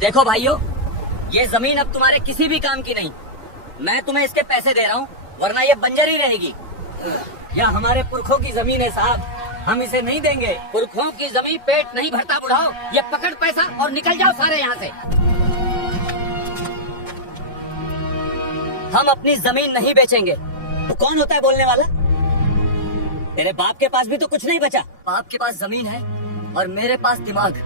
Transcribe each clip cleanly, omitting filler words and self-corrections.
देखो भाइयों, ये जमीन अब तुम्हारे किसी भी काम की नहीं। मैं तुम्हें इसके पैसे दे रहा हूँ, वरना ये बंजर ही रहेगी। यह हमारे पुरखों की जमीन है साहब, हम इसे नहीं देंगे। पुरखों की जमीन पेट नहीं भरता बुढ़ाओ। ये पकड़ पैसा और निकल जाओ सारे यहाँ से। हम अपनी जमीन नहीं बेचेंगे। तो कौन होता है बोलने वाला? तेरे बाप के पास भी तो कुछ नहीं बचा। बाप के पास जमीन है और मेरे पास दिमाग।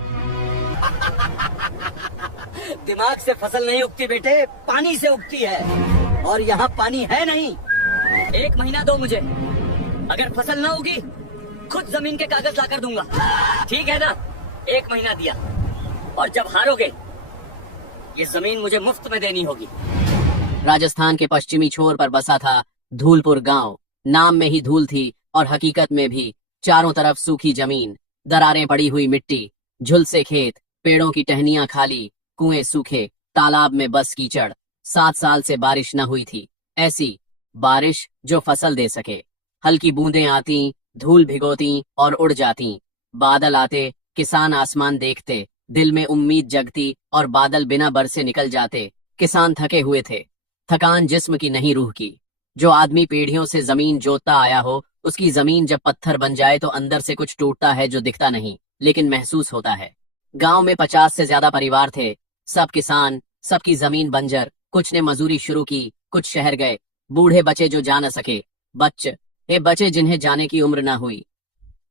दिमाग से फसल नहीं उगती बेटे, पानी से उगती है, और यहाँ पानी है नहीं। 1 महीना दो मुझे, अगर फसल ना उगी खुद जमीन के कागज ला कर दूंगा। ठीक है ना? 1 महीना दिया, और जब हारोगे ये जमीन मुझे मुफ्त में देनी होगी। राजस्थान के पश्चिमी छोर पर बसा था धूलपुर गांव। नाम में ही धूल थी और हकीकत में भी। चारों तरफ सूखी जमीन, दरारें पड़ी हुई मिट्टी, झुलसे खेत, पेड़ों की टहनियां खाली, कुएं सूखे, तालाब में बस कीचड़। 7 साल से बारिश न हुई थी। ऐसी बारिश जो फसल दे सके। हल्की बूंदें आती, धूल भिगोती और उड़ जाती। बादल आते, किसान आसमान देखते, दिल में उम्मीद जगती, और बादल बिना बरसे निकल जाते। किसान थके हुए थे, थकान जिस्म की नहीं रूह की। जो आदमी पीढ़ियों से जमीन जोतता आया हो, उसकी जमीन जब पत्थर बन जाए तो अंदर से कुछ टूटता है जो दिखता नहीं, लेकिन महसूस होता है। गांव में 50 से ज्यादा परिवार थे, सब किसान, सबकी जमीन बंजर। कुछ ने मजूरी शुरू की, कुछ शहर गए। बूढ़े बचे जो जा न सके, बचे जिन्हें जाने की उम्र न हुई।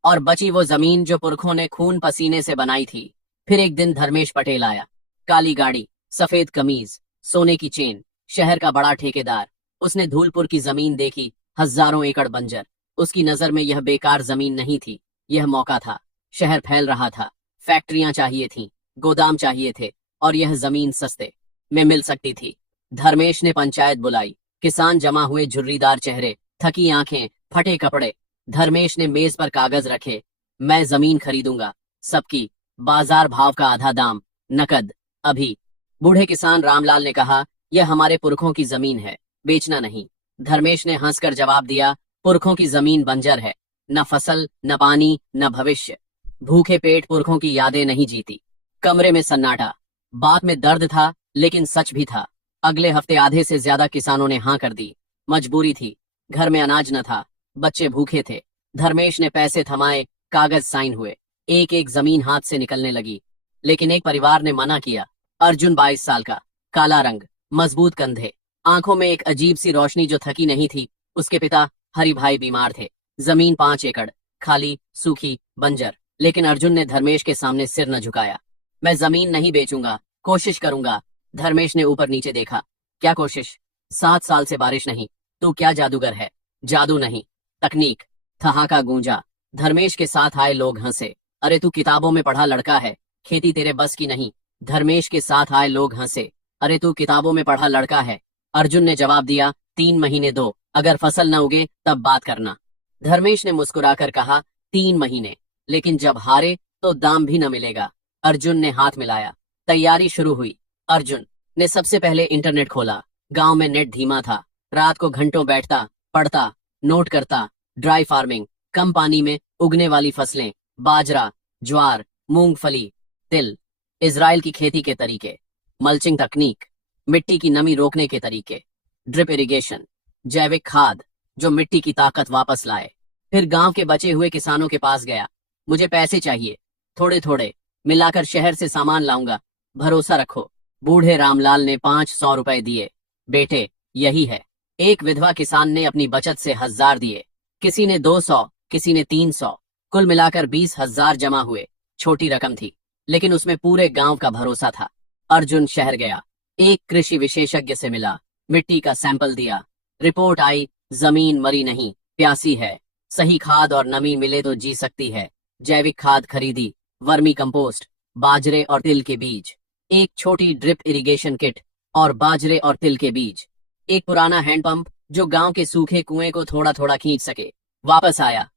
और बची वो जमीन जो पुरखों ने खून पसीने से बनाई थी। फिर एक दिन धर्मेश पटेल आया, काली गाड़ी, सफेद कमीज, सोने की चेन, शहर का बड़ा ठेकेदार। उसने धूलपुर की जमीन देखी, हजारों एकड़ बंजर। उसकी नजर में यह बेकार जमीन नहीं थी, यह मौका था। शहर फैल रहा था, फैक्ट्रियां चाहिए थीं, गोदाम चाहिए थे, और यह जमीन सस्ते में मिल सकती थी। धर्मेश ने पंचायत बुलाई। किसान जमा हुए, झुर्रीदार चेहरे, थकी आंखें, फटे कपड़े। धर्मेश ने मेज पर कागज रखे। मैं जमीन खरीदूंगा, सबकी, बाजार भाव का आधा दाम, नकद, अभी। बूढ़े किसान रामलाल ने कहा, यह हमारे पुरखों की जमीन है, बेचना नहीं। धर्मेश ने हंसकर जवाब दिया, पुरखों की जमीन बंजर है, न फसल, न पानी, न भविष्य। भूखे पेट पुरखों की यादें नहीं जीती। कमरे में सन्नाटा। बात में दर्द था, लेकिन सच भी था। अगले हफ्ते आधे से ज्यादा किसानों ने हां कर दी। मजबूरी थी, घर में अनाज न था, बच्चे भूखे थे। धर्मेश ने पैसे थमाए, कागज साइन हुए। एक एक जमीन हाथ से निकलने लगी, लेकिन एक परिवार ने मना किया। अर्जुन 22 साल का, काला रंग, मजबूत कंधे, आंखों में एक अजीब सी रोशनी जो थकी नहीं थी। उसके पिता हरि भाई बीमार थे। जमीन 5 एकड़, खाली, सूखी, बंजर। लेकिन अर्जुन ने धर्मेश के सामने सिर न झुकाया। मैं जमीन नहीं बेचूंगा, कोशिश करूंगा। धर्मेश ने ऊपर नीचे देखा। क्या कोशिश? 7 साल से बारिश नहीं। तू क्या जादूगर है? जादू नहीं, तकनीक। ठहाका गूंजा। धर्मेश के साथ आए लोग हंसे। अरे तू किताबों में पढ़ा लड़का है, खेती तेरे बस की नहीं। धर्मेश के साथ आए लोग हंसे। अरे तू किताबों में पढ़ा लड़का है। अर्जुन ने जवाब दिया, 3 महीने दो, अगर फसल न उगे तब बात करना। धर्मेश ने मुस्कुराकर कहा, 3 महीने, लेकिन जब हारे तो दाम भी न मिलेगा। अर्जुन ने हाथ मिलाया। तैयारी शुरू हुई। अर्जुन ने सबसे पहले इंटरनेट खोला। गांव में नेट धीमा था। रात को घंटों बैठता, पढ़ता, नोट करता। ड्राई फार्मिंग, कम पानी में उगने वाली फसलें, बाजरा, ज्वार, मूंगफली, तिल। इजराइल की खेती के तरीके, मल्चिंग तकनीक, मिट्टी की नमी रोकने के तरीके, ड्रिप इरिगेशन, जैविक खाद जो मिट्टी की ताकत वापस लाए। फिर गांव के बचे हुए किसानों के पास गया। मुझे पैसे चाहिए, थोड़े थोड़े मिलाकर शहर से सामान लाऊंगा, भरोसा रखो। बूढ़े रामलाल ने 500 रुपए दिए। बेटे, यही है। एक विधवा किसान ने अपनी बचत से 1000 दिए। किसी ने 200, किसी ने 300, कुल मिलाकर 20,000 जमा हुए। छोटी रकम थी, लेकिन उसमें पूरे गांव का भरोसा था। अर्जुन शहर गया, एक कृषि विशेषज्ञ से मिला, मिट्टी का सैंपल दिया। रिपोर्ट आई, जमीन मरी नहीं, प्यासी है। सही खाद और नमी मिले तो जी सकती है। जैविक खाद खरीदी, वर्मी कंपोस्ट, बाजरे और तिल के बीज, एक छोटी ड्रिप इरिगेशन किट और बाजरे और तिल के बीज, एक पुराना हैंडपंप जो गांव के सूखे कुएं को थोड़ा थोड़ा खींच सके। वापस आया,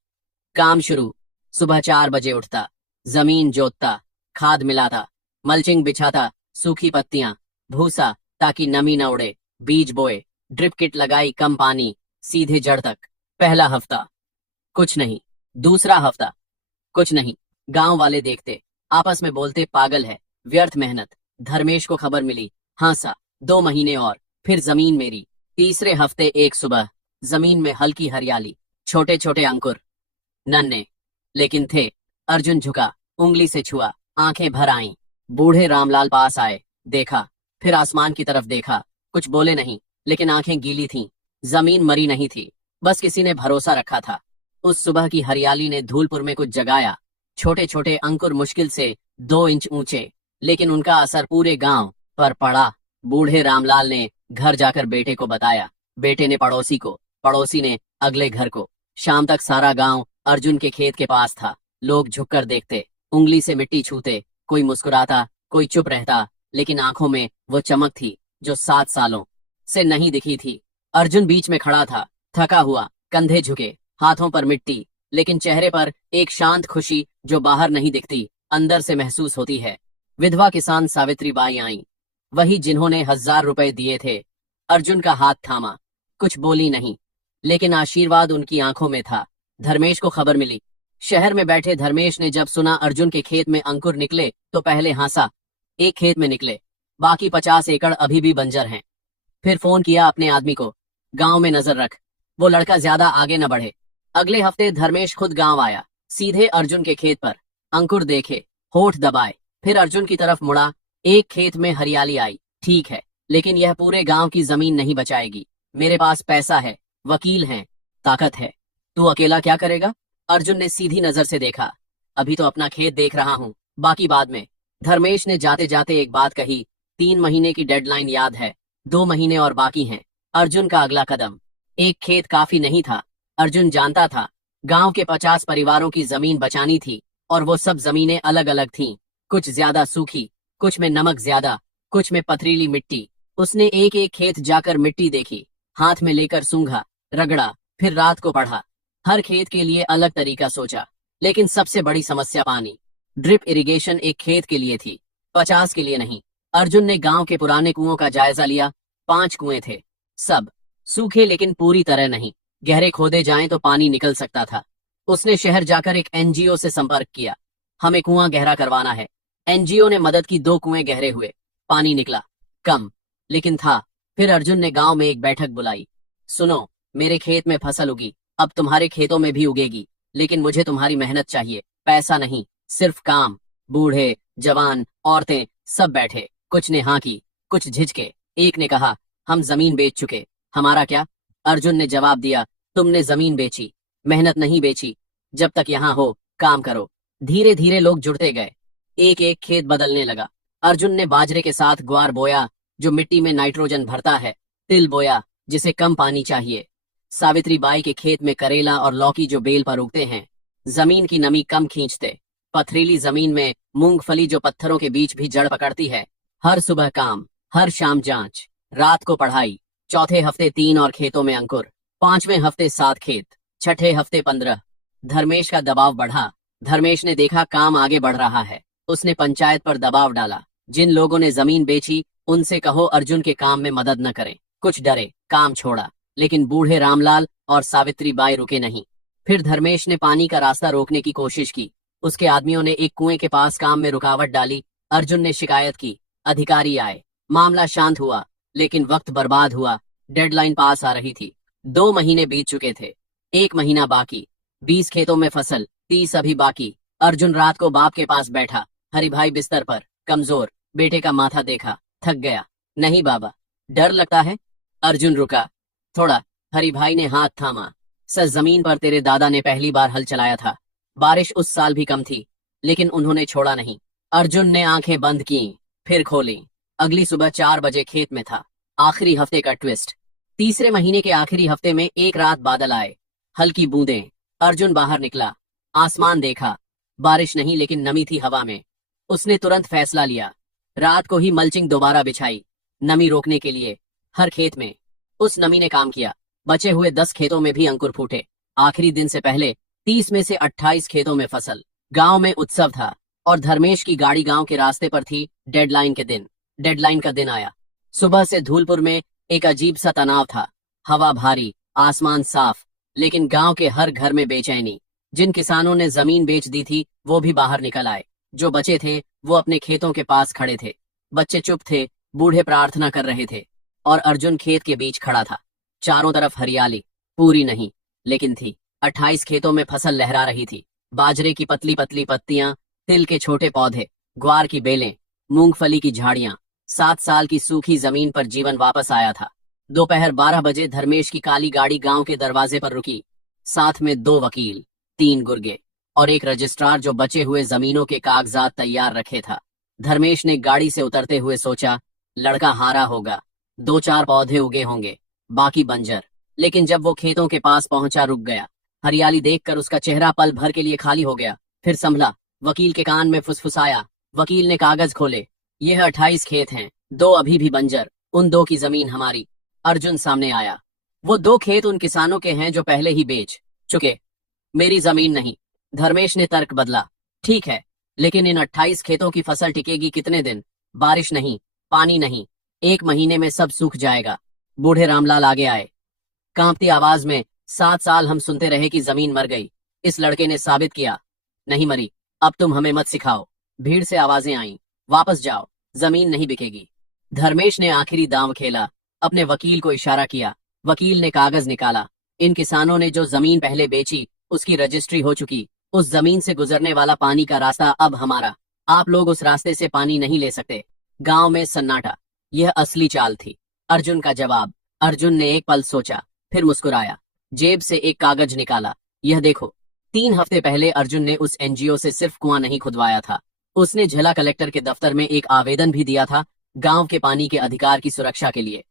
काम शुरू। सुबह 4 बजे उठता, जमीन जोतता, खाद मिलाता, मल्चिंग बिछाता, सूखी पत्तियां, भूसा ताकि नमी न उड़े, बीज बोए, ड्रिप किट लगाई, कम पानी, सीधे जड़ तक। पहला हफ्ता कुछ नहीं, दूसरा हफ्ता कुछ नहीं। गांव वाले देखते, आपस में बोलते, पागल है, व्यर्थ मेहनत। धर्मेश को खबर मिली। हाँ सा 2 महीने और फिर जमीन मेरी। तीसरे हफ्ते एक सुबह जमीन में हल्की हरियाली, छोटे छोटे अंकुर, नन्हे लेकिन थे। अर्जुन झुका, उंगली से छुआ, आंखें भर आईं। बूढ़े रामलाल पास आए, देखा, फिर आसमान की तरफ देखा। कुछ बोले नहीं, लेकिन आंखें गीली थीं। जमीन मरी नहीं थी, बस किसी ने भरोसा रखा था। उस सुबह की हरियाली ने धूलपुर में कुछ जगाया। छोटे छोटे अंकुर मुश्किल से 2 इंच ऊंचे, लेकिन उनका असर पूरे गांव पर पड़ा। बूढ़े रामलाल ने घर जाकर बेटे को बताया, बेटे ने पड़ोसी को, पड़ोसी ने अगले घर को। शाम तक सारा गांव अर्जुन के खेत के पास था। लोग झुककर देखते, उंगली से मिट्टी छूते, कोई मुस्कुराता, कोई चुप रहता, लेकिन आंखों में वो चमक थी जो 7 सालों से नहीं दिखी थी। अर्जुन बीच में खड़ा था, थका हुआ, कंधे झुके, हाथों पर मिट्टी, लेकिन चेहरे पर एक शांत खुशी जो बाहर नहीं दिखती, अंदर से महसूस होती है। विधवा किसान सावित्री बाई आई, वही जिन्होंने 1000 रुपए दिए थे। अर्जुन का हाथ थामा, कुछ बोली नहीं, लेकिन आशीर्वाद उनकी आंखों में था। धर्मेश को खबर मिली। शहर में बैठे धर्मेश ने जब सुना अर्जुन के खेत में अंकुर निकले तो पहले हंसा। एक खेत में निकले, बाकी 50 एकड़ अभी भी बंजर हैं। फिर फोन किया अपने आदमी को, गांव में नजर रख, वो लड़का ज्यादा आगे न बढ़े। अगले हफ्ते धर्मेश खुद गांव आया, सीधे अर्जुन के खेत पर। अंकुर देखे, होठ दबाए, फिर अर्जुन की तरफ मुड़ा। एक खेत में हरियाली आई, ठीक है, लेकिन यह पूरे गांव की जमीन नहीं बचाएगी। मेरे पास पैसा है, वकील हैं, ताकत है, तू अकेला क्या करेगा? अर्जुन ने सीधी नजर से देखा, अभी तो अपना खेत देख रहा हूँ, बाकी बाद में। धर्मेश ने जाते जाते एक बात कही, 3 महीने की डेडलाइन याद है, 2 महीने और बाकी हैं। अर्जुन का अगला कदम, एक खेत काफी नहीं था। अर्जुन जानता था, गांव के 50 परिवारों की जमीन बचानी थी, और वो सब जमीनें अलग अलग थीं, कुछ ज्यादा सूखी, कुछ में नमक ज्यादा, कुछ में पथरीली मिट्टी। उसने एक एक खेत जाकर मिट्टी देखी, हाथ में लेकर सूंघा, रगड़ा, फिर रात को पढ़ा। हर खेत के लिए अलग तरीका सोचा, लेकिन सबसे बड़ी समस्या पानी। ड्रिप इरिगेशन एक खेत के लिए थी, 50 के लिए नहीं। अर्जुन ने गांव के पुराने कुओं का जायजा लिया। 5 कुएं थे, सब सूखे लेकिन पूरी तरह नहीं। गहरे खोदे जाएं तो पानी निकल सकता था। उसने शहर जाकर एक एनजीओ से संपर्क किया, हमें कुआं गहरा करवाना है। एनजीओ ने मदद की, 2 कुएं गहरे हुए, पानी निकला कम, लेकिन था। फिर अर्जुन ने गांव में एक बैठक बुलाई, सुनो, मेरे खेत में फसल उगी, अब तुम्हारे खेतों में भी उगेगी, लेकिन मुझे तुम्हारी मेहनत चाहिए, पैसा नहीं, सिर्फ काम। बूढ़े, जवान, औरतें सब बैठे, कुछ ने हाँ की, कुछ झिझके। एक ने कहा, हम जमीन बेच चुके, हमारा क्या? अर्जुन ने जवाब दिया, तुमने जमीन बेची, मेहनत नहीं बेची। जब तक यहाँ हो, काम करो। धीरे धीरे लोग जुड़ते गए, एक एक खेत बदलने लगा। अर्जुन ने बाजरे के साथ ग्वार बोया, जो मिट्टी में नाइट्रोजन भरता है, तिल बोया, जिसे कम पानी चाहिए। सावित्री बाई के खेत में करेला और लौकी, जो बेल पर उगते हैं, जमीन की नमी कम खींचते। पथरीली जमीन में मूंगफली, जो पत्थरों के बीच भी जड़ पकड़ती है। हर सुबह काम, हर शाम जांच, रात को पढ़ाई। चौथे हफ्ते 3 और खेतों में अंकुर, 5वें हफ्ते 7 खेत, छठे हफ्ते 15। धर्मेश का दबाव बढ़ा। धर्मेश ने देखा काम आगे बढ़ रहा है। उसने पंचायत पर दबाव डाला, जिन लोगों ने जमीन बेची उनसे कहो अर्जुन के काम में मदद न करें। कुछ डरे, काम छोड़ा, लेकिन बूढ़े रामलाल और सावित्री बाई रुके नहीं। फिर धर्मेश ने पानी का रास्ता रोकने की कोशिश की। उसके आदमियों ने एक कुएं के पास काम में रुकावट डाली। अर्जुन ने शिकायत की, अधिकारी आए, मामला शांत हुआ, लेकिन वक्त बर्बाद हुआ। डेडलाइन पास आ रही थी, 2 महीने बीत चुके थे, 1 महीना बाकी। 20 खेतों में फसल, 30 अभी बाकी। अर्जुन रात को बाप के पास बैठा, हरिभाई बिस्तर पर, कमजोर। बेटे का माथा देखा, थक गया। नहीं बाबा, डर लगता है? अर्जुन रुका थोड़ा। हरिभाई ने हाथ थामा, सर जमीन पर तेरे दादा ने पहली बार हल चलाया था, बारिश उस साल भी कम थी, लेकिन उन्होंने छोड़ा नहीं। अर्जुन ने आंखें बंद की, फिर खोली। अगली सुबह 4 बजे खेत में था। आखिरी हफ्ते का ट्विस्ट। तीसरे महीने के आखिरी हफ्ते में एक रात बादल आए, हल्की बूंदें। अर्जुन बाहर निकला, आसमान देखा, बारिश नहीं लेकिन नमी थी हवा में। उसने तुरंत फैसला लिया, रात को ही मल्चिंग दोबारा बिछाई, नमी रोकने के लिए। हर खेत में उस नमी ने काम किया। बचे हुए 10 खेतों में भी अंकुर फूटे। आखिरी दिन से पहले 30 में से 28 खेतों में फसल। गांव में उत्सव था और धर्मेश की गाड़ी गांव के रास्ते पर थी। डेडलाइन का दिन आया। सुबह से धूलपुर में एक अजीब सा तनाव था। हवा भारी, आसमान साफ, लेकिन गांव के हर घर में बेचैनी। जिन किसानों ने जमीन बेच दी थी वो भी बाहर निकल आए। जो बचे थे वो अपने खेतों के पास खड़े थे। बच्चे चुप थे, बूढ़े प्रार्थना कर रहे थे और अर्जुन खेत के बीच खड़ा था। चारों तरफ हरियाली, पूरी नहीं लेकिन थी। 28 खेतों में फसल लहरा रही थी। बाजरे की पतली पतली पत्तियां, तिल के छोटे पौधे, ग्वार की बेलें, मूंगफली की झाड़ियां। 7 साल की सूखी जमीन पर जीवन वापस आया था। दोपहर 12 बजे धर्मेश की काली गाड़ी गांव के दरवाजे पर रुकी। साथ में 2 वकील, 3 गुर्गे और एक रजिस्ट्रार जो बचे हुए जमीनों के कागजात तैयार रखे था। धर्मेश ने गाड़ी से उतरते हुए सोचा, लड़का हारा होगा, 2-4 पौधे उगे होंगे, बाकी बंजर। लेकिन जब वो खेतों के पास पहुंचा, रुक गया। हरियाली देखकर उसका चेहरा पल भर के लिए खाली हो गया। फिर संभला, वकील के कान में फुसफुसाया। वकील ने कागज खोले। यह 28 खेत हैं, 2 अभी भी बंजर, उन 2 की जमीन हमारी। अर्जुन सामने आया। वो 2 खेत उन किसानों के हैं जो पहले ही बेच चुके, मेरी जमीन नहीं। धर्मेश ने तर्क बदला। ठीक है, लेकिन इन 28 खेतों की फसल टिकेगी कितने दिन? बारिश नहीं, पानी नहीं, 1 महीने में सब सूख जाएगा। बूढ़े रामलाल आगे आए, कांपती आवाज में। 7 साल हम सुनते रहे कि जमीन मर गई। इस लड़के ने साबित किया, नहीं मरी। अब तुम हमें मत सिखाओ। भीड़ से आवाजें आईं, वापस जाओ, जमीन नहीं बिकेगी। धर्मेश ने आखिरी दांव खेला, अपने वकील को इशारा किया। वकील ने कागज निकाला। इन किसानों ने जो जमीन पहले बेची, उसकी रजिस्ट्री हो चुकी। उस जमीन से गुजरने वाला पानी का रास्ता अब हमारा। आप लोग उस रास्ते से पानी नहीं ले सकते। गांव में सन्नाटा। यह असली चाल थी। अर्जुन का जवाब। अर्जुन ने एक पल सोचा, फिर मुस्कुराया। जेब से एक कागज निकाला। यह देखो। 3 हफ्ते पहले अर्जुन ने उस एनजीओ से सिर्फ कुआं नहीं खुदवाया था, उसने जिला कलेक्टर के दफ्तर में एक आवेदन भी दिया था, गांव के पानी के अधिकार की सुरक्षा के लिए।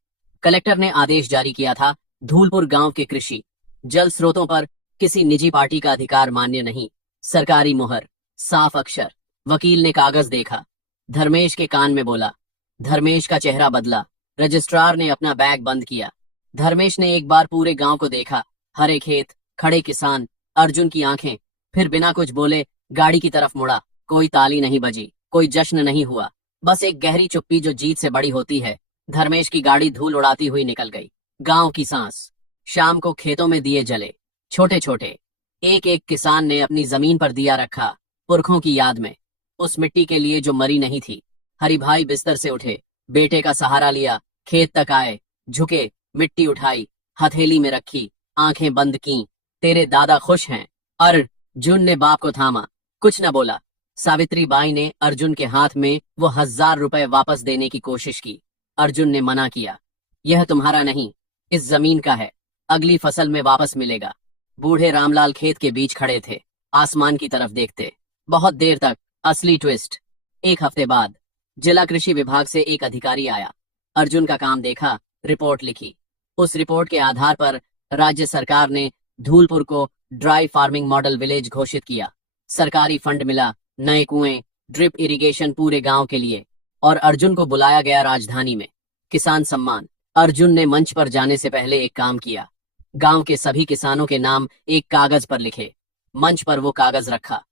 कलेक्टर ने आदेश जारी किया था, धूलपुर गांव के कृषि जल स्रोतों पर किसी निजी पार्टी का अधिकार मान्य नहीं। सरकारी मुहर, साफ अक्षर। वकील ने कागज देखा, धर्मेश के कान में बोला। धर्मेश का चेहरा बदला। रजिस्ट्रार ने अपना बैग बंद किया। धर्मेश ने एक बार पूरे गांव को देखा, हरे खेत, खड़े किसान, अर्जुन की आंखें। फिर बिना कुछ बोले गाड़ी की तरफ मुड़ा। कोई ताली नहीं बजी, कोई जश्न नहीं हुआ, बस एक गहरी चुप्पी जो जीत से बड़ी होती है। धर्मेश की गाड़ी धूल उड़ाती हुई निकल गई। गांव की सांस। शाम को खेतों में दिए जले, छोटे छोटे। एक एक किसान ने अपनी जमीन पर दिया रखा, पुरखों की याद में, उस मिट्टी के लिए जो मरी नहीं थी। हरि भाई बिस्तर से उठे, बेटे का सहारा लिया, खेत तक आए, झुके, मिट्टी उठाई, हथेली में रखी, आंखें बंद की। तेरे दादा खुश हैं। अर्जुन ने बाप को थामा, कुछ न बोला। सावित्री बाई ने अर्जुन के हाथ में वो 1000 रुपए वापस देने की कोशिश की। अर्जुन ने मना किया, यह तुम्हारा नहीं, इस जमीन का है, अगली फसल में वापस मिलेगा। बूढ़े रामलाल खेत के बीच खड़े थे, आसमान की तरफ देखते, बहुत देर तक। असली ट्विस्ट। 1 हफ्ते बाद जिला कृषि विभाग से एक अधिकारी आया। अर्जुन का काम देखा, रिपोर्ट लिखी। उस रिपोर्ट के आधार पर राज्य सरकार ने धूलपुर को ड्राई फार्मिंग मॉडल विलेज घोषित किया। सरकारी फंड मिला, नए कुएं, ड्रिप इरिगेशन पूरे गांव के लिए, और अर्जुन को बुलाया गया राजधानी में। किसान सम्मान। अर्जुन ने मंच पर जाने से पहले एक काम किया, गांव के सभी किसानों के नाम एक कागज पर लिखे। मंच पर वो कागज रखा।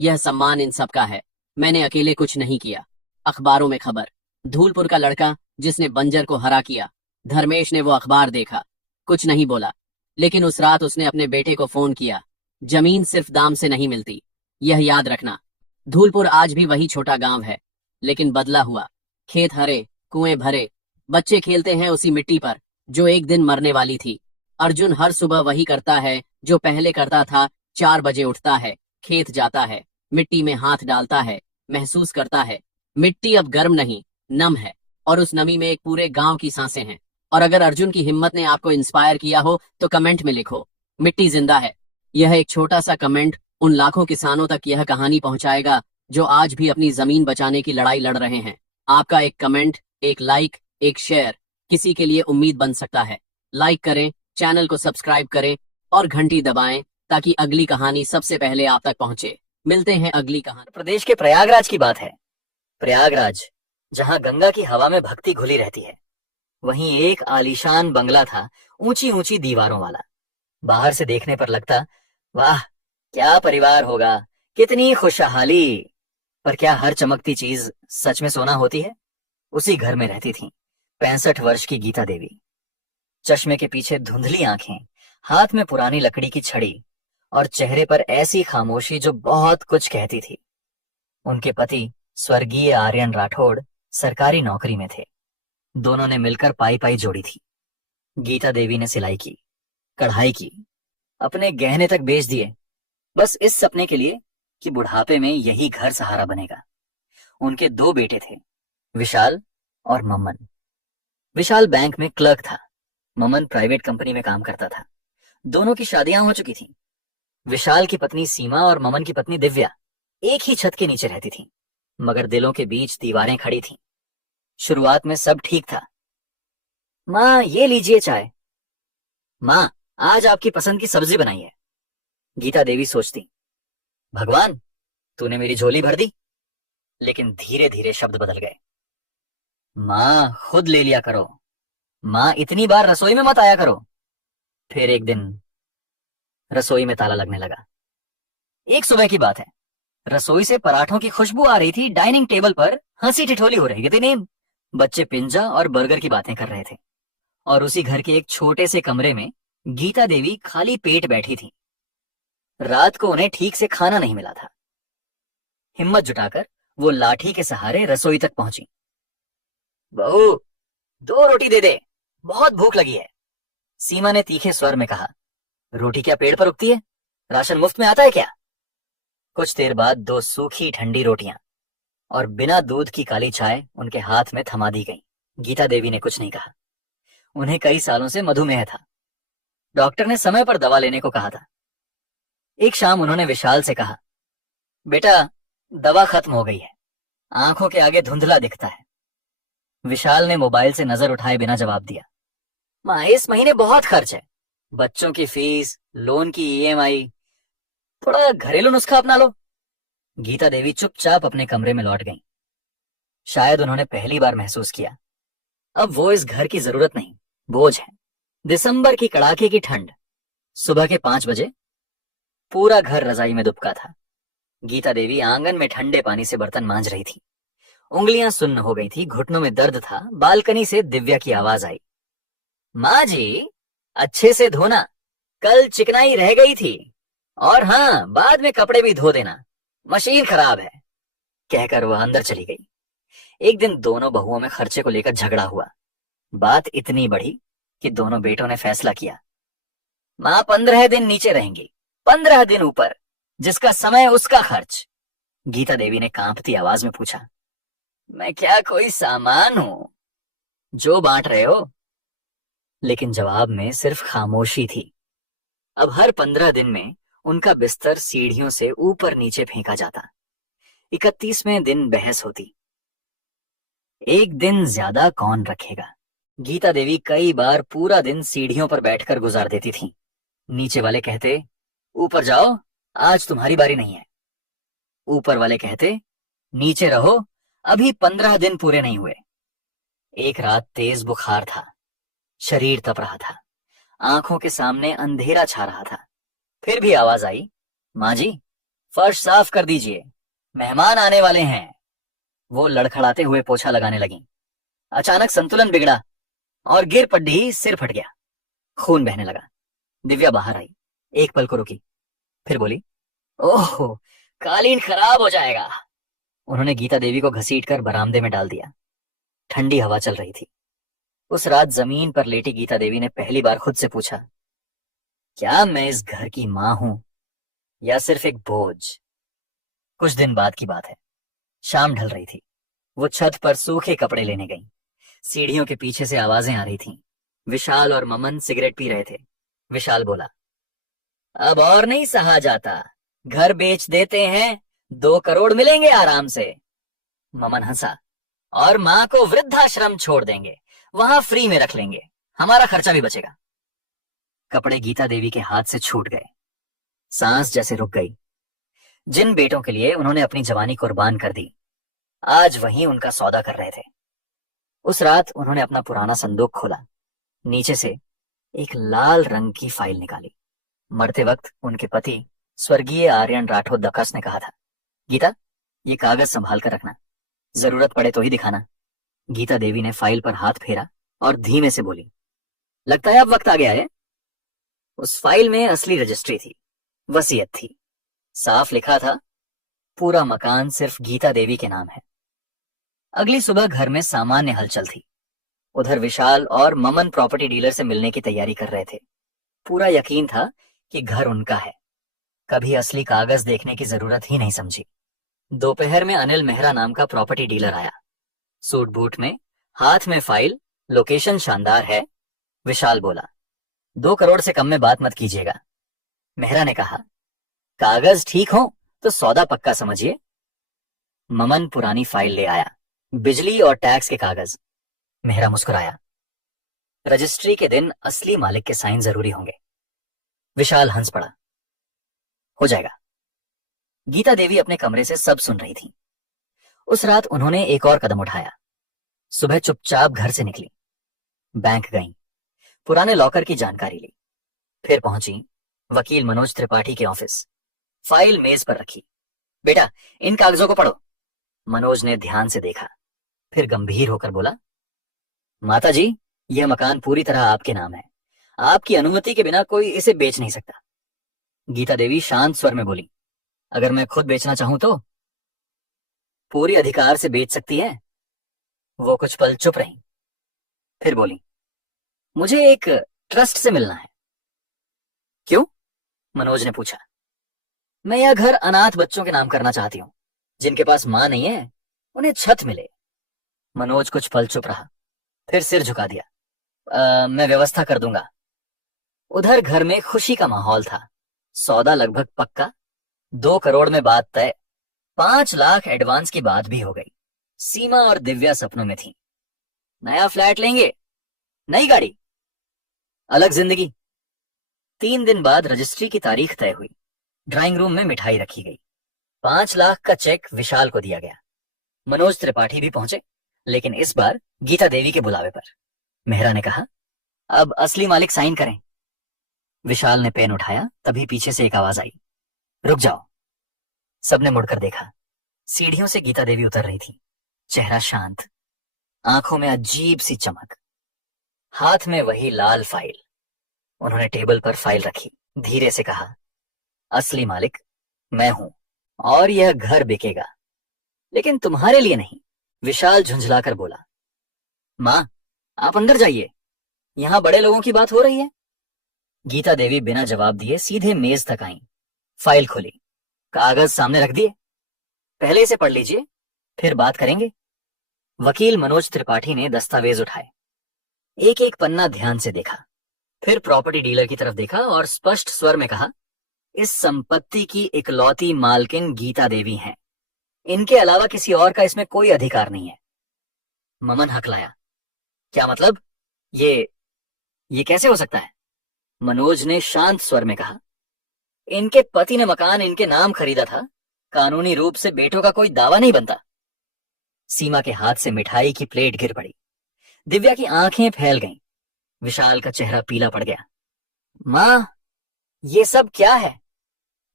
यह सम्मान इन सबका है, मैंने अकेले कुछ नहीं किया। अखबारों में खबर, धूलपुर का लड़का जिसने बंजर को हरा किया। धर्मेश ने वो अखबार देखा, कुछ नहीं बोला, लेकिन उस रात उसने अपने बेटे को फोन किया। जमीन सिर्फ दाम से नहीं मिलती, यह याद रखना। धूलपुर आज भी वही छोटा गांव है, लेकिन बदला हुआ। खेत हरे, कुएं भरे, बच्चे खेलते हैं उसी मिट्टी पर जो एक दिन मरने वाली थी। अर्जुन हर सुबह वही करता है जो पहले करता था। 4 बजे उठता है, खेत जाता है, मिट्टी में हाथ डालता है, महसूस करता है मिट्टी अब गर्म नहीं, नम है, और उस नमी में एक पूरे गांव की सांसें हैं। और अगर अर्जुन की हिम्मत ने आपको इंस्पायर किया हो तो कमेंट में लिखो, मिट्टी जिंदा है। यह एक छोटा सा कमेंट उन लाखों किसानों तक यह कहानी पहुंचाएगा जो आज भी अपनी जमीन बचाने की लड़ाई लड़ रहे हैं। आपका एक कमेंट, एक लाइक, एक शेयर किसी के लिए उम्मीद बन सकता है। लाइक करें, चैनल को सब्सक्राइब करें और घंटी दबाएं ताकि अगली कहानी सबसे पहले आप तक पहुंचे। मिलते हैं अगली कहानी। प्रदेश के प्रयागराज की बात है। प्रयागराज, जहां गंगा की हवा में भक्ति घुली रहती है, वहीं एक आलीशान बंगला था, ऊंची ऊंची दीवारों वाला। बाहर से देखने पर लगता, वाह क्या परिवार होगा, कितनी खुशहाली। पर क्या हर चमकती चीज सच में सोना होती है? उसी घर में रहती थी 65 वर्ष की गीता देवी। चश्मे के पीछे धुंधली आंखें, हाथ में पुरानी लकड़ी की छड़ी, और चेहरे पर ऐसी खामोशी जो बहुत कुछ कहती थी। उनके पति स्वर्गीय आर्यन राठौड़ सरकारी नौकरी में थे। दोनों ने मिलकर पाई पाई जोड़ी थी। गीता देवी ने सिलाई की, कढ़ाई की, अपने गहने तक बेच दिए, बस इस सपने के लिए कि बुढ़ापे में यही घर सहारा बनेगा। उनके 2 बेटे थे, विशाल और ममन। विशाल बैंक में क्लर्क था, ममन प्राइवेट कंपनी में काम करता था। दोनों की शादियां हो चुकी थीं। विशाल की पत्नी सीमा और ममन की पत्नी दिव्या एक ही छत के नीचे रहती थीं, मगर दिलों के बीच दीवारें खड़ी थीं। शुरुआत में सब ठीक था। माँ, ये लीजिए चाय। माँ, आज आपकी पसंद की सब्जी बनाई है। गीता देवी सोचती, भगवान, तूने मेरी झोली भर दी। लेकिन धीरे धीरे शब्द बदल गए। माँ, खुद ले लिया करो। माँ, इतनी बार रसोई में मत आया करो। फिर एक दिन रसोई में ताला लगने लगा। एक सुबह की बात है, रसोई से पराठों की खुशबू आ रही थी। डाइनिंग टेबल पर हंसी ठिठोली हो रही थी। बच्चे पिंजा और बर्गर की बातें कर रहे थे और उसी घर के एक छोटे से कमरे में गीता देवी खाली पेट बैठी थी। रात को उन्हें ठीक से खाना नहीं मिला था। हिम्मत जुटाकर वो लाठी के सहारे रसोई तक पहुंची। बहू, 2 रोटी दे दे, बहुत भूख लगी है। सीमा ने तीखे स्वर में कहा। रोटी क्या पेड़ पर उगती है? राशन मुफ्त में आता है क्या? कुछ देर बाद 2 सूखी ठंडी रोटियां और बिना दूध की काली चाय उनके हाथ में थमा दी गई। गीता देवी ने कुछ नहीं कहा। उन्हें कई सालों से मधुमेह था। डॉक्टर ने समय पर दवा लेने को कहा था। एक शाम उन्होंने विशाल से कहा, बेटा, दवा खत्म हो गई है, आंखों के आगे धुंधला दिखता है। विशाल ने मोबाइल से नजर उठाए बिना जवाब दिया। माँ, इस महीने बहुत खर्च है, बच्चों की फीस, लोन की ईएमआई, थोड़ा घरेलू नुस्खा अपना लो। गीता देवी चुपचाप अपने कमरे में लौट गईं। शायद उन्होंने पहली बार महसूस किया, अब वो इस घर की जरूरत नहीं, बोझ है। दिसंबर की कड़ाके की ठंड, सुबह के 5 बजे पूरा घर रजाई में दुबका था। गीता देवी आंगन में ठंडे पानी से बर्तन मांज रही थी। उंगलियां सुन्न हो गई थी, घुटनों में दर्द था। बालकनी से दिव्या की आवाज आई, माँ जी, अच्छे से धोना, कल चिकनाई रह गई थी, और हाँ, बाद में कपड़े भी धो देना, मशीन खराब है। कहकर वह अंदर चली गई। एक दिन दोनों बहुओं में खर्चे को लेकर झगड़ा हुआ। बात इतनी बढ़ी कि दोनों बेटों ने फैसला किया, माँ 15 दिन नीचे रहेंगी, 15 दिन ऊपर, जिसका समय उसका खर्च। गीता देवी ने कांपती आवाज में पूछा, मैं क्या कोई सामान हूं जो बांट रहे हो? लेकिन जवाब में सिर्फ खामोशी थी। अब हर 15 दिन में उनका बिस्तर सीढ़ियों से ऊपर नीचे फेंका जाता। 31वें दिन बहस होती, एक दिन ज्यादा कौन रखेगा। गीता देवी कई बार पूरा दिन सीढ़ियों पर बैठकर गुजार देती थीं। नीचे वाले कहते, ऊपर जाओ, आज तुम्हारी बारी नहीं है। ऊपर वाले कहते, नीचे रहो, अभी 15 दिन पूरे नहीं हुए। एक रात तेज बुखार था, शरीर तप रहा था, आंखों के सामने अंधेरा छा रहा था। फिर भी आवाज आई, माँ जी, फर्श साफ कर दीजिए, मेहमान आने वाले हैं। वो लड़खड़ाते हुए पोछा लगाने लगी। अचानक संतुलन बिगड़ा और गिर पड़ी, सिर फट गया, खून बहने लगा। दिव्या बाहर आई, एक पल को रुकी, फिर बोली, ओह, कालीन खराब हो जाएगा। उन्होंने गीता देवी को घसीटकर बरामदे में डाल दिया। ठंडी हवा चल रही थी। उस रात जमीन पर लेटी गीता देवी ने पहली बार खुद से पूछा, क्या मैं इस घर की मां हूं या सिर्फ एक बोझ? कुछ दिन बाद की बात है। शाम ढल रही थी। वो छत पर सूखे कपड़े लेने गई। सीढ़ियों के पीछे से आवाजें आ रही थीं। विशाल और ममन सिगरेट पी रहे थे। विशाल बोला, अब और नहीं सहा जाता, घर बेच देते हैं, 2 करोड़ मिलेंगे आराम से। ममन हंसा, और मां को वृद्धाश्रम छोड़ देंगे, वहां फ्री में रख लेंगे, हमारा खर्चा भी बचेगा। कपड़े गीता देवी के हाथ से छूट गए। सांस जैसे रुक गई। जिन बेटों के लिए उन्होंने अपनी जवानी कुर्बान कर दी, आज वहीं उनका सौदा कर रहे थे। उस रात उन्होंने अपना पुराना संदूक खोला। नीचे से एक लाल रंग की फाइल निकाली। मरते वक्त उनके पति स्वर्गीय आर्यन राठौर दकस ने कहा था, गीता, ये कागज संभाल कर रखना, जरूरत पड़े तो ही दिखाना। गीता देवी ने फाइल पर हाथ फेरा और धीमे से बोली, लगता है अब वक्त आ गया है। उस फाइल में असली रजिस्ट्री थी, वसीयत थी। साफ लिखा था, पूरा मकान सिर्फ गीता देवी के नाम है। अगली सुबह घर में सामान्य हलचल थी। उधर विशाल और ममन प्रॉपर्टी डीलर से मिलने की तैयारी कर रहे थे। पूरा यकीन था कि घर उनका है, कभी असली कागज देखने की जरूरत ही नहीं समझी। दोपहर में अनिल मेहरा नाम का प्रॉपर्टी डीलर आया, सूट बूट में, हाथ में फाइल। लोकेशन शानदार है। विशाल बोला, 2 करोड़ से कम में बात मत कीजिएगा। मेहरा ने कहा, कागज ठीक हो तो सौदा पक्का समझिए। ममन पुरानी फाइल ले आया, बिजली और टैक्स के कागज। मेहरा मुस्कुराया, रजिस्ट्री के दिन असली मालिक के साइन जरूरी होंगे। विशाल हंस पड़ा, हो जाएगा। गीता देवी अपने कमरे से सब सुन रही थी। उस रात उन्होंने एक और कदम उठाया। सुबह चुपचाप घर से निकली, बैंक गईं, पुराने लॉकर की जानकारी ली, फिर पहुंची वकील मनोज त्रिपाठी के ऑफिस। फाइल मेज पर रखी। बेटा, इन कागजों को पढ़ो। मनोज ने ध्यान से देखा, फिर गंभीर होकर बोला, माता जी, यह मकान पूरी तरह आपके नाम है। आपकी अनुमति के बिना कोई इसे बेच नहीं सकता। गीता देवी शांत स्वर में बोली, अगर मैं खुद बेचना चाहूं तो? पूरी अधिकार से बेच सकती है। वो कुछ पल चुप रही, फिर बोली, मुझे एक ट्रस्ट से मिलना है। क्यों? मनोज ने पूछा। मैं यह घर अनाथ बच्चों के नाम करना चाहती हूं, जिनके पास मां नहीं है, उन्हें छत मिले। मनोज कुछ पल चुप रहा, फिर सिर झुका दिया। मैं व्यवस्था कर दूंगा। उधर घर में खुशी का माहौल था। सौदा लगभग पक्का, 2 करोड़ में बात तय। 5 लाख एडवांस की बात भी हो गई। सीमा और दिव्या सपनों में थी। नया फ्लैट लेंगे, नई गाड़ी, अलग जिंदगी। 3 दिन बाद रजिस्ट्री की तारीख तय हुई। ड्राइंग रूम में मिठाई रखी गई। 5 लाख का चेक विशाल को दिया गया। मनोज त्रिपाठी भी पहुंचे, लेकिन इस बार गीता देवी के बुलावे पर। मेहरा ने कहा, अब असली मालिक साइन करें। विशाल ने पेन उठाया, तभी पीछे से एक आवाज आई, रुक जाओ। सबने मुड़कर देखा। सीढ़ियों से गीता देवी उतर रही थी, चेहरा शांत, आंखों में अजीब सी चमक, हाथ में वही लाल फाइल। उन्होंने टेबल पर फाइल रखी, धीरे से कहा, असली मालिक मैं हूं और यह घर बिकेगा, लेकिन तुम्हारे लिए नहीं। विशाल झुंझलाकर बोला, मां, आप अंदर जाइए, यहां बड़े लोगों की बात हो रही है। गीता देवी बिना जवाब दिए सीधे मेज तक आईं, फाइल खोली, कागज सामने रख दिए। पहले इसे पढ़ लीजिए, फिर बात करेंगे। वकील मनोज त्रिपाठी ने दस्तावेज उठाए, एक एक पन्ना ध्यान से देखा, फिर प्रॉपर्टी डीलर की तरफ देखा और स्पष्ट स्वर में कहा, इस संपत्ति की इकलौती मालकिन गीता देवी हैं। इनके अलावा किसी और का इसमें कोई अधिकार नहीं है। ममन हकलाया, क्या मतलब? ये कैसे हो सकता है? मनोज ने शांत स्वर में कहा, इनके पति ने मकान इनके नाम खरीदा था, कानूनी रूप से बेटों का कोई दावा नहीं बनता। सीमा के हाथ से मिठाई की प्लेट गिर पड़ी। दिव्या की आंखें फैल गईं। विशाल का चेहरा पीला पड़ गया। मां, ये सब क्या है?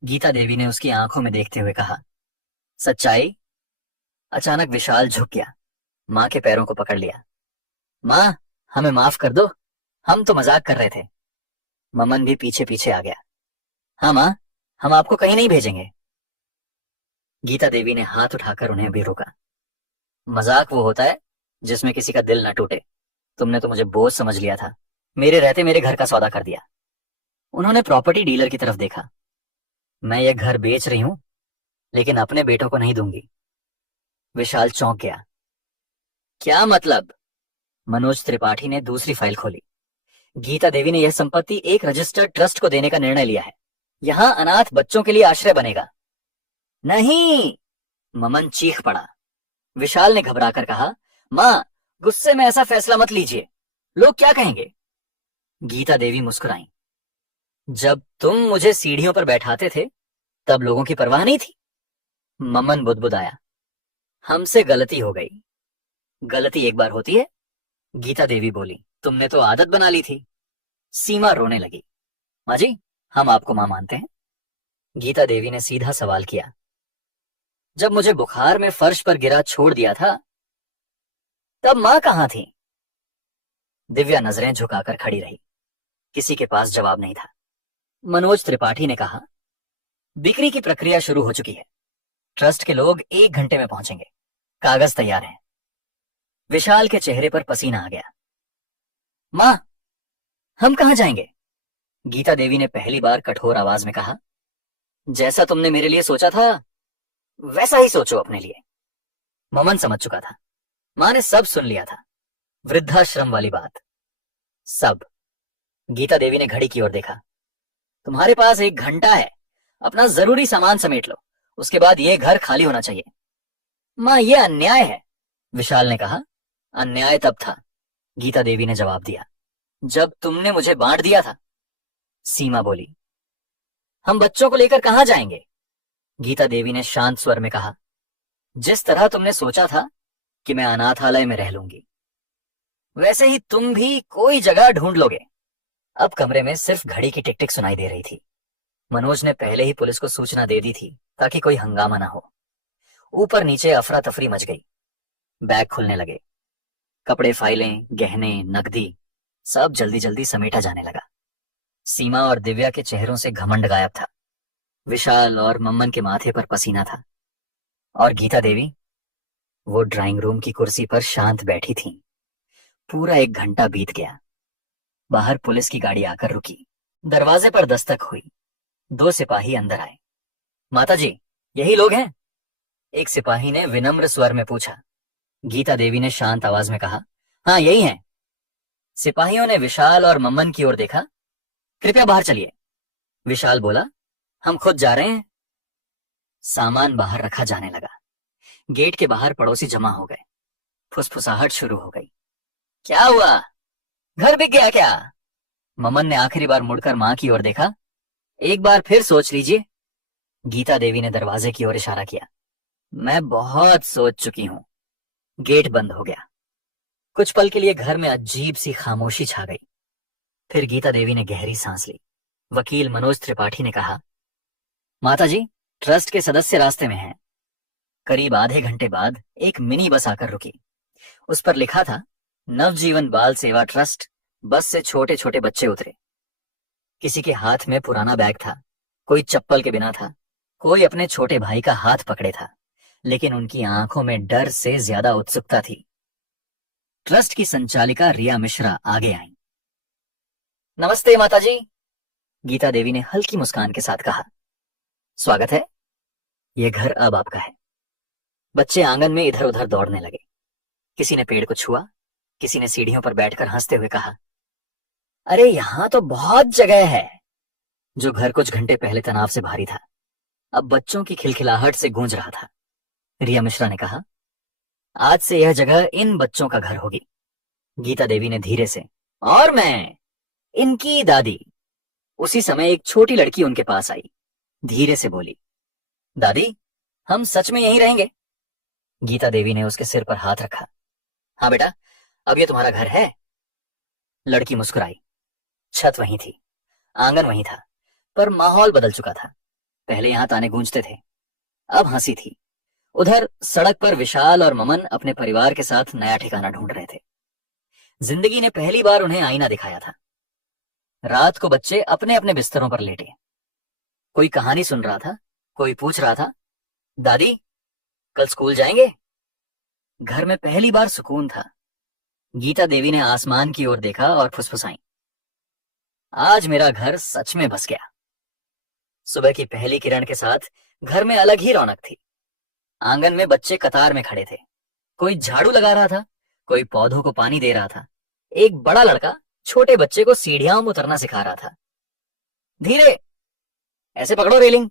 गीता देवी ने उसकी आंखों में देखते हुए कहा, सच्चाई। अचानक विशाल झुक गया, मां के पैरों को पकड़ लिया। मां, हमें माफ कर दो, हम तो मजाक कर रहे थे। ममन भी पीछे पीछे आ गया। हाँ मां, हम आपको कहीं नहीं भेजेंगे। गीता देवी ने हाथ उठाकर उन्हें भी रोका। मजाक वो होता है जिसमें किसी का दिल न टूटे। तुमने तो मुझे बोझ समझ लिया था, मेरे रहते मेरे घर का सौदा कर दिया। उन्होंने प्रॉपर्टी डीलर की तरफ देखा। मैं ये घर बेच रही हूं, लेकिन अपने बेटों को नहीं दूंगी। विशाल चौंक गया। क्या मतलब? मनोज त्रिपाठी ने दूसरी फाइल खोली। गीता देवी ने यह संपत्ति एक रजिस्टर्ड ट्रस्ट को देने का निर्णय लिया है। यहां अनाथ बच्चों के लिए आश्रय बनेगा। नहीं, ममन चीख पड़ा। विशाल ने घबराकर कहा, मां, गुस्से में ऐसा फैसला मत लीजिए, लोग क्या कहेंगे? गीता देवी मुस्कुराई। जब तुम मुझे सीढ़ियों पर बैठाते थे, तब लोगों की परवाह नहीं थी। ममन बुदबुदाया, हमसे गलती हो गई। गलती एक बार होती है, गीता देवी बोली, तुमने तो आदत बना ली थी। सीमा रोने लगी। मां जी, हम आपको मां मानते हैं। गीता देवी ने सीधा सवाल किया, जब मुझे बुखार में फर्श पर गिरा छोड़ दिया था, तब मां कहां थी? दिव्या नजरें झुकाकर खड़ी रही, किसी के पास जवाब नहीं था। मनोज त्रिपाठी ने कहा, बिक्री की प्रक्रिया शुरू हो चुकी है। ट्रस्ट के लोग 1 घंटे में पहुंचेंगे। कागज तैयार हैं, विशाल के चेहरे पर पसीना आ गया। मां, हम कहां जाएंगे? गीता देवी ने पहली बार कठोर आवाज में कहा। जैसा तुमने मेरे लिए सोचा था वैसा ही सोचो अपने लिए। ममन समझ चुका था, मां ने सब सुन लिया था। वृद्धाश्रम वाली बात, सब। गीता देवी ने घड़ी की ओर देखा। तुम्हारे पास 1 घंटा है, अपना जरूरी सामान समेट लो, उसके बाद यह घर खाली होना चाहिए। मां, यह अन्याय है, विशाल ने कहा। अन्याय तब था, गीता देवी ने जवाब दिया, जब तुमने मुझे बांट दिया था। सीमा बोली। हम बच्चों को लेकर कहां जाएंगे? गीता देवी ने शांत स्वर में कहा। जिस तरह तुमने सोचा था कि मैं अनाथालय में रह लूंगी, वैसे ही तुम भी कोई जगह ढूंढ लोगे। अब कमरे में सिर्फ घड़ी की टिक टिक सुनाई दे रही थी। मनोज ने पहले ही पुलिस को सूचना दे दी थी ताकि कोई हंगामा ना हो। ऊपर नीचे अफरा तफरी मच गई। बैग खुलने लगे। कपड़े, फाइलें, गहने, नकदी सब जल्दी जल्दी समेटा जाने लगा। सीमा और दिव्या के चेहरों से घमंड गायब था। विशाल और मम्मन के माथे पर पसीना था। और गीता देवी, वो ड्राइंग रूम की कुर्सी पर शांत बैठी थी। पूरा 1 घंटा बीत गया। बाहर पुलिस की गाड़ी आकर रुकी। दरवाजे पर दस्तक हुई। 2 सिपाही अंदर आए। माताजी, यही लोग हैं? एक सिपाही ने विनम्र स्वर में पूछा। गीता देवी ने शांत आवाज में कहा, हाँ यही हैं। सिपाहियों ने विशाल और मम्मन की ओर देखा। कृपया बाहर चलिए। विशाल बोला, हम खुद जा रहे हैं। सामान बाहर रखा जाने लगा। गेट के बाहर पड़ोसी जमा हो गए। फुसफुसाहट शुरू हो गई। क्या हुआ, घर बिक गया क्या? ममन ने आखिरी बार मुड़कर मां की ओर देखा। एक बार फिर सोच लीजिए। गीता देवी ने दरवाजे की ओर इशारा किया। मैं बहुत सोच चुकी हूं। गेट बंद हो गया। कुछ पल के लिए घर में अजीब सी खामोशी छा गई। फिर गीता देवी ने गहरी सांस ली। वकील मनोज त्रिपाठी ने कहा, माताजी, ट्रस्ट के सदस्य रास्ते में हैं। करीब आधे घंटे बाद एक मिनी बस आकर रुकी। उस पर लिखा था, नवजीवन बाल सेवा ट्रस्ट। बस से छोटे छोटे बच्चे उतरे। किसी के हाथ में पुराना बैग था, कोई चप्पल के बिना था, कोई अपने छोटे भाई का हाथ पकड़े था, लेकिन उनकी आंखों में डर से ज्यादा उत्सुकता थी। ट्रस्ट की संचालिका रिया मिश्रा आगे आई। नमस्ते माताजी, गीता देवी ने हल्की मुस्कान के साथ कहा। स्वागत है, यह घर अब आपका है। बच्चे आंगन में इधर उधर दौड़ने लगे। किसी ने पेड़ को छुआ, किसी ने सीढ़ियों पर बैठकर हंसते हुए कहा, अरे यहां तो बहुत जगह है। जो घर कुछ घंटे पहले तनाव से भारी था, अब बच्चों की खिलखिलाहट से गूंज रहा था। रिया मिश्रा ने कहा, आज से यह जगह इन बच्चों का घर होगी। गीता देवी ने धीरे से, और मैं इनकी दादी। उसी समय एक छोटी लड़की उनके पास आई। धीरे से बोली, दादी, हम सच में यहीं रहेंगे? गीता देवी ने उसके सिर पर हाथ रखा। हाँ बेटा, अब ये तुम्हारा घर है। लड़की मुस्कुराई। छत वहीं थी, आंगन वहीं था, पर माहौल बदल चुका था। पहले यहां ताने गूंजते थे, अब हंसी थी। उधर सड़क पर विशाल और ममन अपने परिवार के साथ नया ठिकाना ढूंढ रहे थे। जिंदगी ने पहली बार उन्हें आईना दिखाया था। रात को बच्चे अपने अपने बिस्तरों पर लेटे। कोई कहानी सुन रहा था, कोई पूछ रहा था, दादी कल स्कूल जाएंगे? घर में पहली बार सुकून था। गीता देवी ने आसमान की ओर देखा और फुसफुसाई, आज मेरा घर सच में बस गया। सुबह की पहली किरण के साथ घर में अलग ही रौनक थी। आंगन में बच्चे कतार में खड़े थे। कोई झाड़ू लगा रहा था, कोई पौधों को पानी दे रहा था। एक बड़ा लड़का छोटे बच्चे को सीढ़ियां में उतरना सिखा रहा था। धीरे, ऐसे पकड़ो रेलिंग,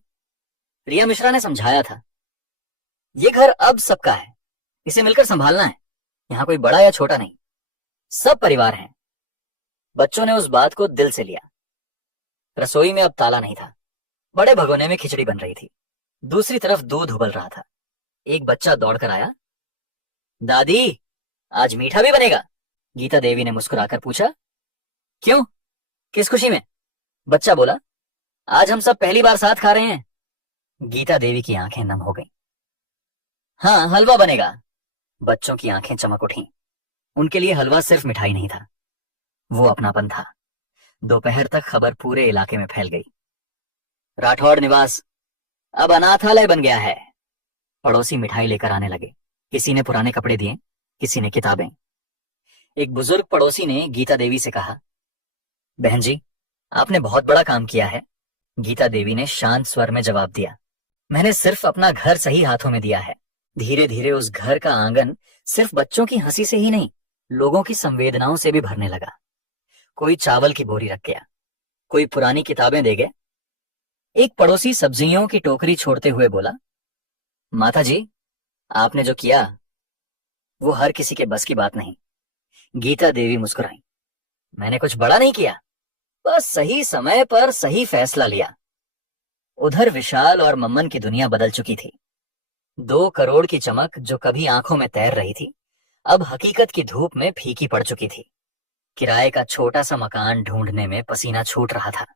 रिया मिश्रा ने समझाया था। ये घर अब सबका है, इसे मिलकर संभालना है। यहाँ कोई बड़ा या छोटा नहीं, सब परिवार हैं। बच्चों ने उस बात को दिल से लिया। रसोई में अब ताला नहीं था। बड़े भगोने में खिचड़ी बन रही थी। दूसरी तरफ दूध उबल रहा था। एक बच्चा दौड़कर आया, दादी आज मीठा भी बनेगा? गीता देवी ने मुस्कुराकर पूछा। क्यों, किस खुशी में? बच्चा बोला, आज हम सब पहली बार साथ खा रहे हैं। गीता देवी की आंखें नम हो गईं। हाँ, हलवा बनेगा। बच्चों की आंखें चमक उठीं। उनके लिए हलवा सिर्फ मिठाई नहीं था, वो अपनापन था। दोपहर तक खबर पूरे इलाके में फैल गई, राठौड़ निवास अब अनाथालय बन गया है। पड़ोसी मिठाई लेकर आने लगे। किसी ने पुराने कपड़े दिए, किसी ने किताबें। एक बुजुर्ग पड़ोसी ने गीता देवी से कहा, बहन जी, आपने बहुत बड़ा काम किया है। गीता देवी ने शांत स्वर में जवाब दिया, मैंने सिर्फ अपना घर सही हाथों में दिया है। धीरे धीरे उस घर का आंगन सिर्फ बच्चों की हंसी से ही नहीं, लोगों की संवेदनाओं से भी भरने लगा। कोई चावल की बोरी रख गया, कोई पुरानी किताबें दे गए। एक पड़ोसी सब्जियों की टोकरी छोड़ते हुए बोला, माता जी, आपने जो किया वो हर किसी के बस की बात नहीं। गीता देवी मुस्कुराई, मैंने कुछ बड़ा नहीं किया, बस सही समय पर सही फैसला लिया। उधर विशाल और मम्मन की दुनिया बदल चुकी थी। 2 करोड़ की चमक जो कभी आंखों में तैर रही थी, अब हकीकत की धूप में फीकी पड़ चुकी थी। किराए का छोटा सा मकान ढूंढने में पसीना छूट रहा था।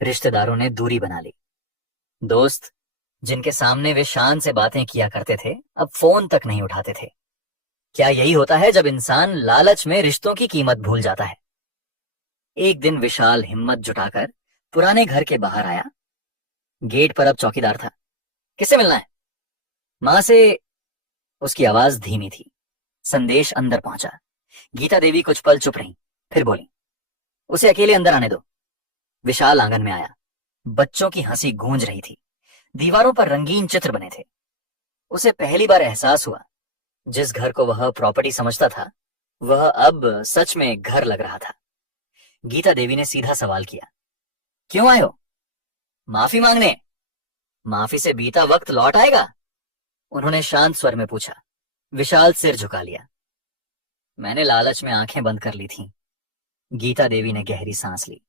रिश्तेदारों ने दूरी बना ली। दोस्त जिनके सामने वे शान से बातें किया करते थे, अब फोन तक नहीं उठाते थे। क्या यही होता है जब इंसान लालच में रिश्तों की कीमत भूल जाता है? एक दिन विशाल हिम्मत जुटाकर पुराने घर के बाहर आया। गेट पर अब चौकीदार था। किससे मिलना है? मां से। उसकी आवाज धीमी थी। संदेश अंदर पहुंचा। गीता देवी कुछ पल चुप रही, फिर बोली, उसे अकेले अंदर आने दो। विशाल आंगन में आया। बच्चों की हंसी गूंज रही थी। दीवारों पर रंगीन चित्र बने थे। उसे पहली बार एहसास हुआ, जिस घर को वह प्रॉपर्टी समझता था, वह अब सच में घर लग रहा था। गीता देवी ने सीधा सवाल किया, क्यों आए हो? माफी मांगने। माफी से बीता वक्त लौट आएगा? उन्होंने शांत स्वर में पूछा। विशाल सिर झुका लिया। मैंने लालच में आंखें बंद कर ली थीं। गीता देवी ने गहरी सांस ली।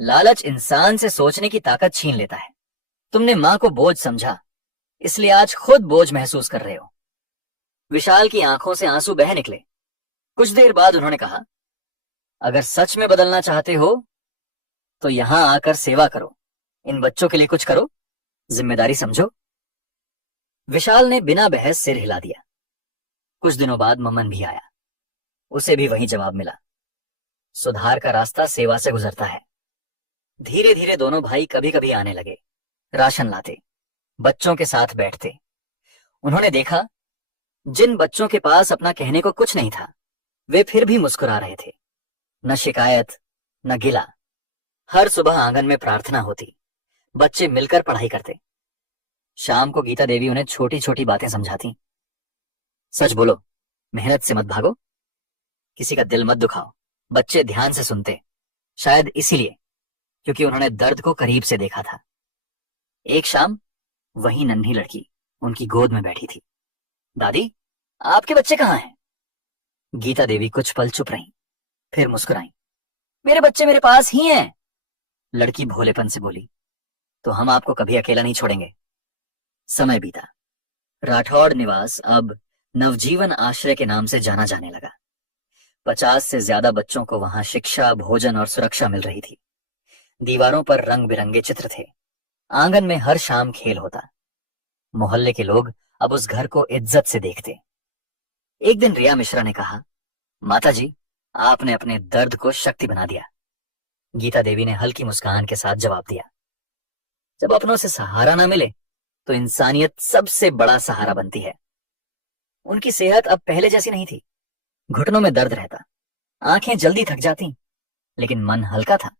लालच इंसान से सोचने की ताकत छीन लेता है। तुमने मां को बोझ समझा, इसलिए आज खुद बोझ महसूस कर रहे हो। विशाल की आंखों से आंसू बह निकले। कुछ देर बाद उन्होंने कहा, अगर सच में बदलना चाहते हो तो यहां आकर सेवा करो, इन बच्चों के लिए कुछ करो, जिम्मेदारी समझो। विशाल ने बिना बहस सिर हिला दिया। कुछ दिनों बाद ममन भी आया। उसे भी वही जवाब मिला। सुधार का रास्ता सेवा से गुजरता है। धीरे धीरे दोनों भाई कभी कभी आने लगे। राशन लाते, बच्चों के साथ बैठते। उन्होंने देखा, जिन बच्चों के पास अपना कहने को कुछ नहीं था, वे फिर भी मुस्कुरा रहे थे। न शिकायत, न गिला। हर सुबह आंगन में प्रार्थना होती। बच्चे मिलकर पढ़ाई करते। शाम को गीता देवी उन्हें छोटी छोटी बातें समझाती। सच बोलो, मेहनत से मत भागो, किसी का दिल मत दुखाओ। बच्चे ध्यान से सुनते, शायद इसीलिए क्योंकि उन्होंने दर्द को करीब से देखा था। एक शाम वही नन्ही लड़की उनकी गोद में बैठी थी। दादी, आपके बच्चे कहाँ हैं? गीता देवी कुछ पल चुप रहीं, फिर मुस्कुराई। मेरे बच्चे मेरे पास ही हैं। लड़की भोलेपन से बोली, तो हम आपको कभी अकेला नहीं छोड़ेंगे। समय बीता। राठौड़ निवास अब नवजीवन आश्रय के नाम से जाना जाने लगा। 50 से ज्यादा बच्चों को वहां शिक्षा, भोजन और सुरक्षा मिल रही थी। दीवारों पर रंग बिरंगे चित्र थे। आंगन में हर शाम खेल होता। मोहल्ले के लोग अब उस घर को इज्जत से देखते। एक दिन रिया मिश्रा ने कहा, माताजी, आपने अपने दर्द को शक्ति बना दिया। गीता देवी ने हल्की मुस्कान के साथ जवाब दिया, जब अपनों से सहारा ना मिले तो इंसानियत सबसे बड़ा सहारा बनती है। उनकी सेहत अब पहले जैसी नहीं थी। घुटनों में दर्द रहता, आंखें जल्दी थक जाती, लेकिन मन हल्का था।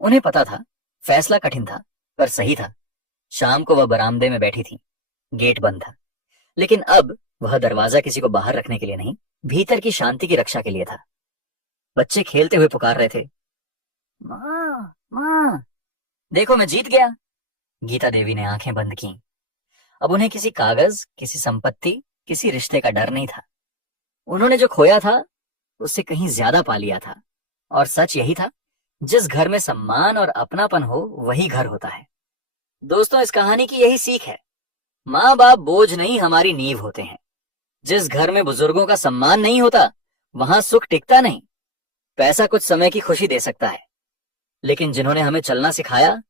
उन्हें पता था फैसला कठिन था पर सही था। शाम को वह बरामदे में बैठी थी। गेट बंद था, लेकिन अब वह दरवाजा किसी को बाहर रखने के लिए नहीं, भीतर की शांति की रक्षा के लिए था। बच्चे खेलते हुए पुकार रहे थे, माँ, माँ, देखो मैं जीत गया। गीता देवी ने आंखें बंद की। अब उन्हें किसी कागज, किसी संपत्ति, किसी रिश्ते का डर नहीं था। उन्होंने जो खोया था उससे कहीं ज्यादा पा लिया था। और सच यही था, जिस घर में सम्मान और अपनापन हो वही घर होता है। दोस्तों, इस कहानी की यही सीख है, माँ बाप बोझ नहीं, हमारी नींव होते हैं। जिस घर में बुजुर्गों का सम्मान नहीं होता वहां सुख टिकता नहीं। पैसा कुछ समय की खुशी दे सकता है, लेकिन जिन्होंने हमें चलना सिखाया,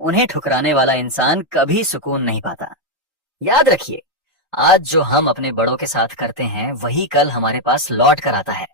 उन्हें ठुकराने वाला इंसान कभी सुकून नहीं पाता। याद रखिए, आज जो हम अपने बड़ों के साथ करते हैं वही कल हमारे पास लौट कर आता है।